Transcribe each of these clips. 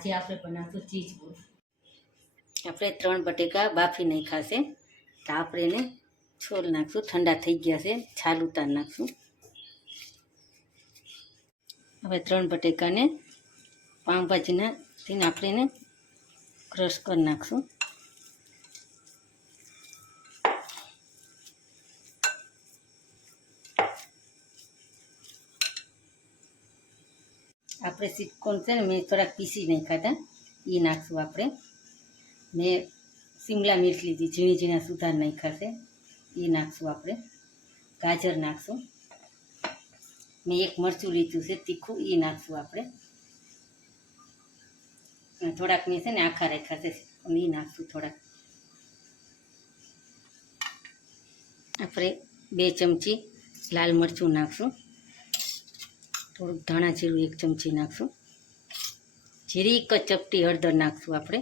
આજે આપણે બનાવશું ચીઝ બોલ. આપણે 3 બટેકા બાફી નાખ્યા છે, તો આપણે એને છોલ નાખશું. ઠંડા થઈ ગયા છે, છાલ ઉતાર નાખશું. હવે 3 બટેકાને પાઉંભાજીના થઈને આપણે એને ક્રશ કરી નાખશું. આપણે સિટકોન છે ને મેં થોડાક પીસી નાખ્યા હતા, એ નાખશું આપણે. મેં શિમલા મિર્ચ લીધી, ઝીણી ઝીણા સુધાર નાખ્યા છે, એ નાખશું આપણે. ગાજર નાખશું. મેં 1 મરચું લીધું છે તીખું, એ નાખશું આપણે. થોડાક મેં છે ને આખા રાખ્યા છે, એ નાખશું થોડાક. આપણે 2 ચમચી લાલ મરચું નાખશું. થોડુંક ધાણા જીરું 1 ચમચી નાખશું. જીરી ચપટી હળદર નાખશું આપણે.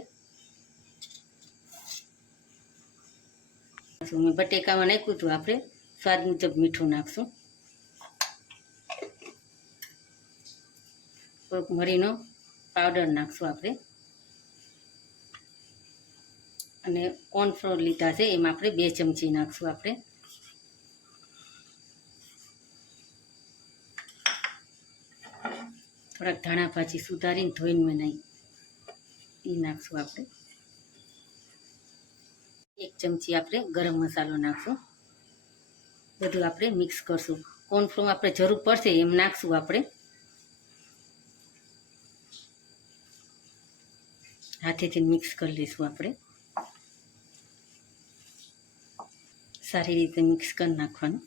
મેં બટેકામાં નાખ્યું હતું, આપણે સ્વાદ મુજબ મીઠું નાખશું. થોડુંક મરીનો પાવડર નાખશું આપણે. અને કોર્નફ્લોર લીધા છે, એમાં આપણે 2 ચમચી નાખશું આપણે. થોડાક ધાણા ભાજી સુધારીને ધોઈને બનાવી એ નાખશું આપણે. 1 ચમચી આપણે ગરમ મસાલો નાખશું. બધું આપણે મિક્સ કરશું. કોર્નફ્લોર આપણે જરૂર પડશે એમ નાખશું આપણે. હાથેથી મિક્સ કરી લઈશું આપણે. સારી રીતે મિક્સ કરી નાખવાનું.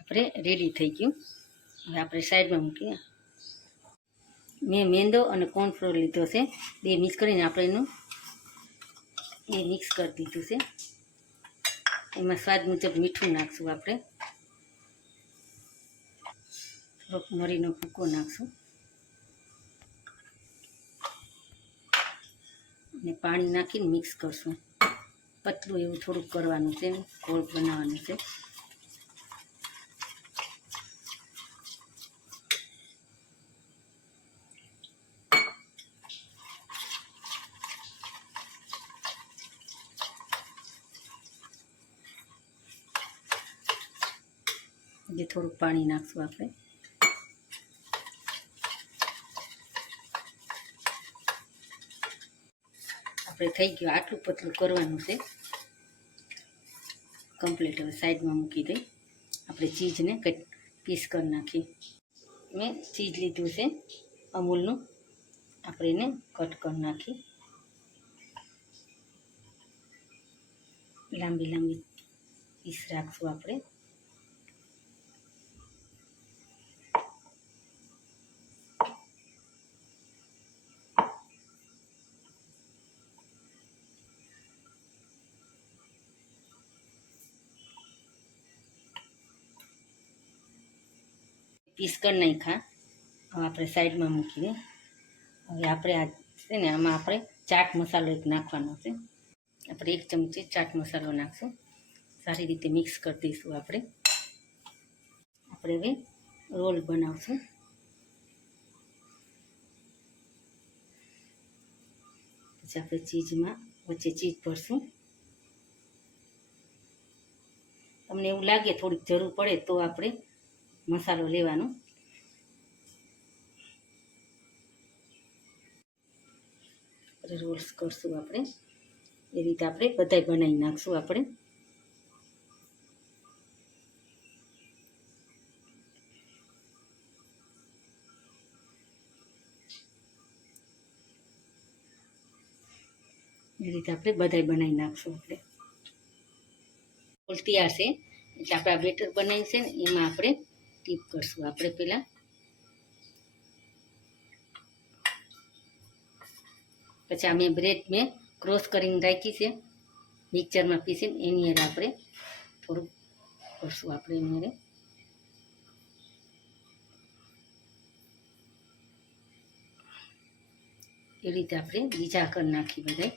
આપણે રેડી થઈ ગયું. હવે આપણે સાઈડમાં મૂકીએ. મેં મેંદો અને કોર્નફ્લોર લીધો છે, 2 મિક્સ કરીને આપણે એનું મિક્સ કરી દીધું છે. એમાં સ્વાદ મુજબ મીઠું નાખશું આપણે. થોડોક મરીનો ભૂકો નાખશું. અને પાણી નાખીને મિક્સ કરશું. પતલું એવું થોડુંક કરવાનું છે, ગોળ બનાવવાનું છે. જે થોડુંક પાણી નાખશું આપણે. આપણે થઈ ગયું, આટલું પતલું કરવાનું છે કમ્પ્લીટ. હવે સાઈડમાં મૂકી દઈ. આપણે ચીઝને પીસ કરી નાખીએ. મેં ચીઝ લીધું છે અમૂલનું, આપણે એને કટ કરી નાખી. લાંબી લાંબી પીસ રાખશું આપણે. પીસ કરી નાખ્યા. હવે આપણે સાઈડમાં મૂકી દઈએ. હવે આપણે આ છે ને આમાં આપણે ચાટ મસાલો એક નાખવાનો છે. આપણે 1 ચમચી ચાટ મસાલો નાખશું. સારી રીતે મિક્સ કરી દઈશું આપણે. આપણે હવે રોલ બનાવશું. પછી આપણે ચીઝમાં વચ્ચે ચીઝ ભરશું. તમને એવું લાગે થોડીક જરૂર પડે તો આપણે મસાલો લેવાનો. રોલ્સ કરશું આપણે. એ રીતે આપણે બધાય બનાવી નાખશું આપણે. એ રીતે આપણે બધાય બનાવી નાખશું આપણે. રોલ તૈયાર છે, એટલે આપણે આ બેટર બનાવ્યું છે ને એમાં આપણે ટીપ કરશું આપણે પહેલાં. પછી આ બ્રેડ મેં ક્રોસ કરીને રાખી છે, મિક્સરમાં પીસીને એની અંદર આપણે થોડુંક કરશું આપણે એની અંદર. એ રીતે આપણે બીજા કરી નાખી બધાય.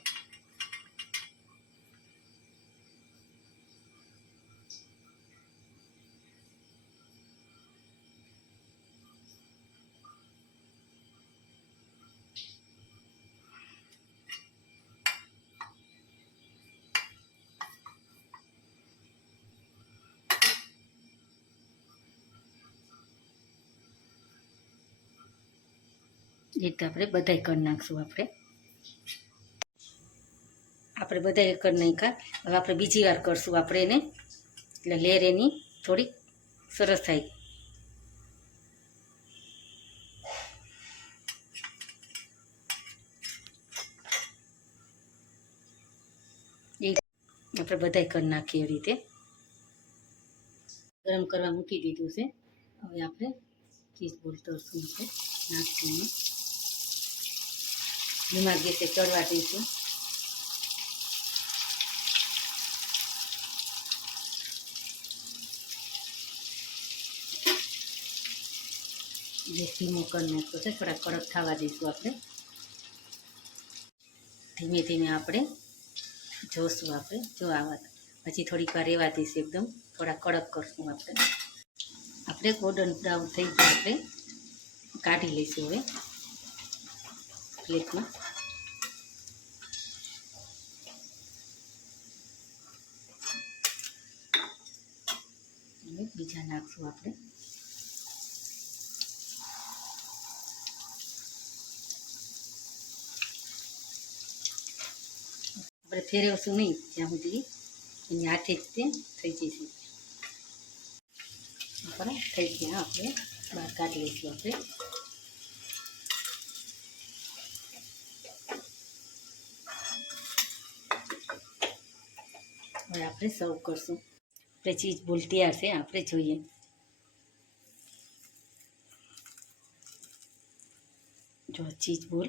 રીતે આપણે બધાય કરી નાખશું આપણે બધાય કરી નાખ્યા. હવે આપણે બીજી વાર કરશું આપણે એને, એટલે લેર એની થોડીક સરસ થાય. એ આપણે બધાય કરી નાખીએ એ રીતે. ગરમ કરવા મૂકી દીધું છે. હવે આપણે ચીઝ બોલ તળશું છે નાખશું. ધીમા ગેસે ચડવા દઈશું. ગેસ ધીમો કરી નાખ્યો છે. થોડા કડક થવા દઈશું આપણે. ધીમે ધીમે આપણે જોશું આપણે. જો આવા પછી થોડીક વાર રહેવા દઈશું. એકદમ થોડા કડક કરશું આપણે ગોલ્ડન બ્રાઉન થઈ જાય આપણે કાઢી લઈશું હવે પ્લેટમાં. બીજા નાખશું આપણે. આપણે ફેરવશું નહીં જ્યાં સુધી એની હાથે જ તે થઈ જશે. આપણે થઈ ગયા. આપણે બહાર કાઢી લઈશું આપણે. હવે આપણે સર્વ કરશું. આપણે ચીઝ બોલ તૈયાર છે. આપણે જોઈએ. જો ચીઝ બોલ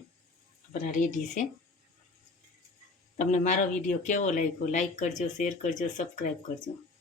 આપણા રેડી છે. તમને મારો વિડીયો કેવો લાગ્યો? લાઈક કરજો, શેર કરજો, સબસ્ક્રાઈબ કરજો.